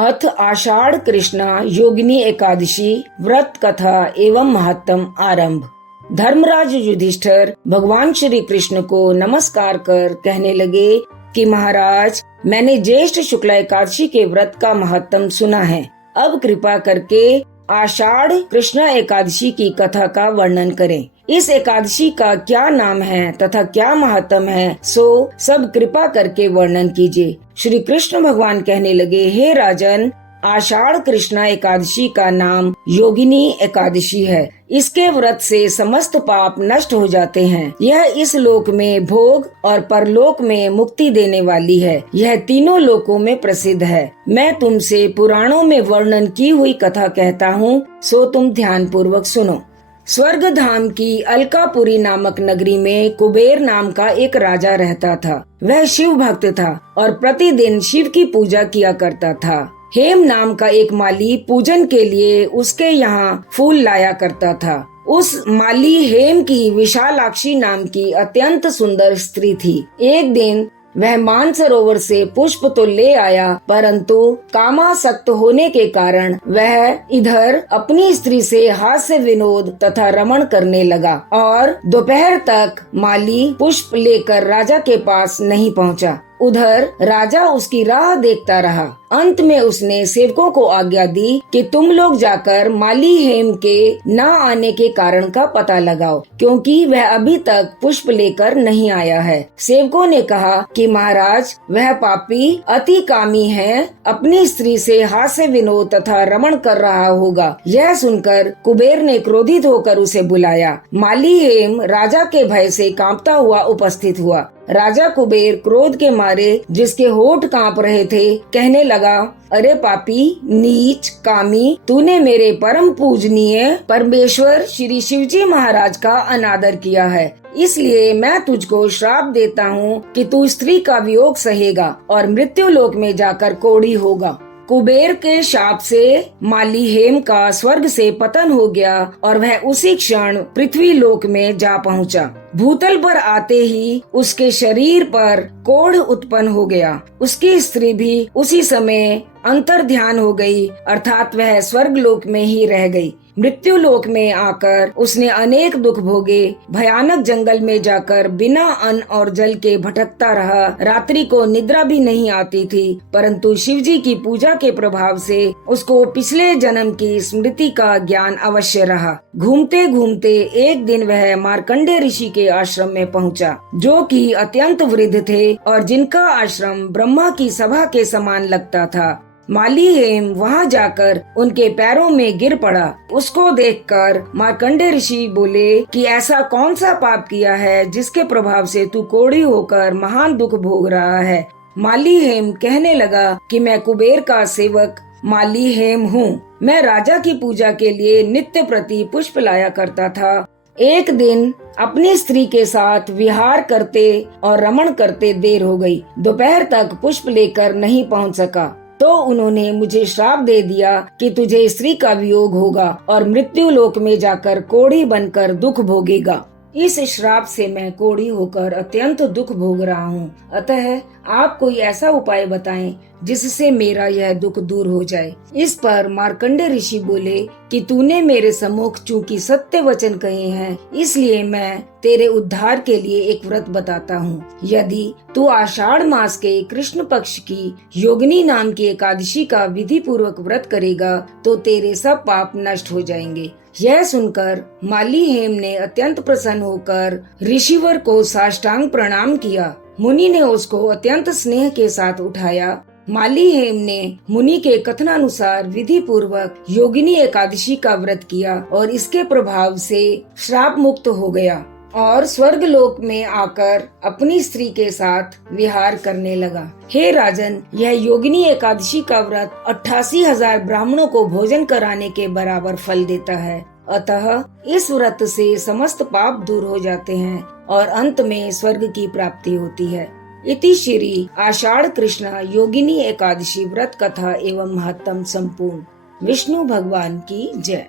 अथ आषाढ़ कृष्णा योगिनी एकादशी व्रत कथा एवं महत्तम आरंभ। धर्मराज युधिष्ठिर भगवान श्री कृष्ण को नमस्कार कर कहने लगे कि महाराज, मैंने ज्येष्ठ शुक्ला एकादशी के व्रत का महत्तम सुना है। अब कृपा करके आषाढ़ कृष्णा एकादशी की कथा का वर्णन करें। इस एकादशी का क्या नाम है तथा क्या महत्तम है, सो सब कृपा करके वर्णन कीजिए। श्री कृष्ण भगवान कहने लगे, हे राजन, आषाढ़ कृष्णा एकादशी का नाम योगिनी एकादशी है। इसके व्रत से समस्त पाप नष्ट हो जाते हैं। यह इस लोक में भोग और परलोक में मुक्ति देने वाली है। यह तीनों लोकों में प्रसिद्ध है। मैं तुमसे पुराणों में वर्णन की हुई कथा कहता हूँ, सो तुम ध्यान पूर्वक सुनो। स्वर्ग धाम की अलकापुरी नामक नगरी में कुबेर नाम का एक राजा रहता था। वह शिव भक्त था और प्रतिदिन शिव की पूजा किया करता था। हेम नाम का एक माली पूजन के लिए उसके यहाँ फूल लाया करता था। उस माली हेम की विशालाक्षी नाम की अत्यंत सुंदर स्त्री थी। एक दिन वह मानसरोवर से पुष्प तो ले आया, परंतु कामासक्त होने के कारण वह इधर अपनी स्त्री से हास्य विनोद तथा रमण करने लगा और दोपहर तक माली पुष्प लेकर राजा के पास नहीं पहुंचा। उधर राजा उसकी राह देखता रहा। अंत में उसने सेवकों को आज्ञा दी कि तुम लोग जाकर माली हेम के न आने के कारण का पता लगाओ, क्योंकि वह अभी तक पुष्प लेकर नहीं आया है। सेवकों ने कहा कि महाराज, वह पापी अति कामी है, अपनी स्त्री से हास्य विनोद तथा रमण कर रहा होगा। यह सुनकर कुबेर ने क्रोधित होकर उसे बुलाया। माली हेम राजा के भय से कांपता हुआ उपस्थित हुआ। राजा कुबेर क्रोध के मारे, जिसके होठ कांप रहे थे, कहने लगा, अरे पापी, नीच, कामी, तूने मेरे परम पूजनीय परमेश्वर श्री शिवजी महाराज का अनादर किया है। इसलिए मैं तुझको श्राप देता हूँ कि तू स्त्री का वियोग सहेगा और मृत्यु लोक में जाकर कोढ़ी होगा। कुबेर के शाप से माली हेम का स्वर्ग से पतन हो गया और वह उसी क्षण पृथ्वी लोक में जा पहुंचा। भूतल पर आते ही उसके शरीर पर कोढ़ उत्पन्न हो गया। उसकी स्त्री भी उसी समय अंतर ध्यान हो गई, अर्थात वह स्वर्ग लोक में ही रह गई। मृत्यु लोक में आकर उसने अनेक दुख भोगे। भयानक जंगल में जाकर बिना अन्न और जल के भटकता रहा। रात्रि को निद्रा भी नहीं आती थी, परंतु शिवजी की पूजा के प्रभाव से उसको पिछले जन्म की स्मृति का ज्ञान अवश्य रहा। घूमते घूमते एक दिन वह मार्कंडे ऋषि के आश्रम में पहुंचा, जो कि अत्यंत वृद्ध थे और जिनका आश्रम ब्रह्मा की सभा के समान लगता था। माली हेम वहां जाकर उनके पैरों में गिर पड़ा। उसको देखकर मार्कंडे ऋषि बोले कि ऐसा कौन सा पाप किया है जिसके प्रभाव से तू कोढ़ी होकर महान दुख भोग रहा है। माली हेम कहने लगा कि मैं कुबेर का सेवक माली हेम हूँ। मैं राजा की पूजा के लिए नित्य प्रति पुष्प लाया करता था। एक दिन अपनी स्त्री के साथ विहार करते और रमण करते देर हो गई। दोपहर तक पुष्प लेकर नहीं पहुंच सका, तो उन्होंने मुझे श्राप दे दिया कि तुझे स्त्री का वियोग होगा और मृत्यु लोक में जाकर कोढ़ी बनकर दुख भोगेगा। इस श्राप से मैं कोढ़ी होकर अत्यंत दुख भोग रहा हूँ। अतः आप कोई ऐसा उपाय बताएं जिससे मेरा यह दुख दूर हो जाए। इस पर मार्कंडे ऋषि बोले कि तूने मेरे सम्मुख चूंकि सत्य वचन कहे हैं, इसलिए मैं तेरे उद्धार के लिए एक व्रत बताता हूँ। यदि तू आषाढ़ मास के कृष्ण पक्ष की योगिनी नाम की एकादशी का विधि पूर्वक व्रत करेगा तो तेरे सब पाप नष्ट हो जाएंगे। यह सुनकर माली हेम ने अत्यंत प्रसन्न होकर ऋषिवर को साष्टांग प्रणाम किया। मुनि ने उसको अत्यंत स्नेह के साथ उठाया। माली हेम ने मुनि के कथनानुसार विधि पूर्वक योगिनी एकादशी का व्रत किया और इसके प्रभाव से श्राप मुक्त हो गया और स्वर्ग लोक में आकर अपनी स्त्री के साथ विहार करने लगा। हे राजन, यह योगिनी एकादशी का व्रत 88,000 ब्राह्मणों को भोजन कराने के बराबर फल देता है। अतः इस व्रत से समस्त पाप दूर हो जाते हैं और अंत में स्वर्ग की प्राप्ति होती है। इति श्री आषाढ़ कृष्णा योगिनी एकादशी व्रत कथा एवं महत्तम संपूर्ण। विष्णु भगवान की जय।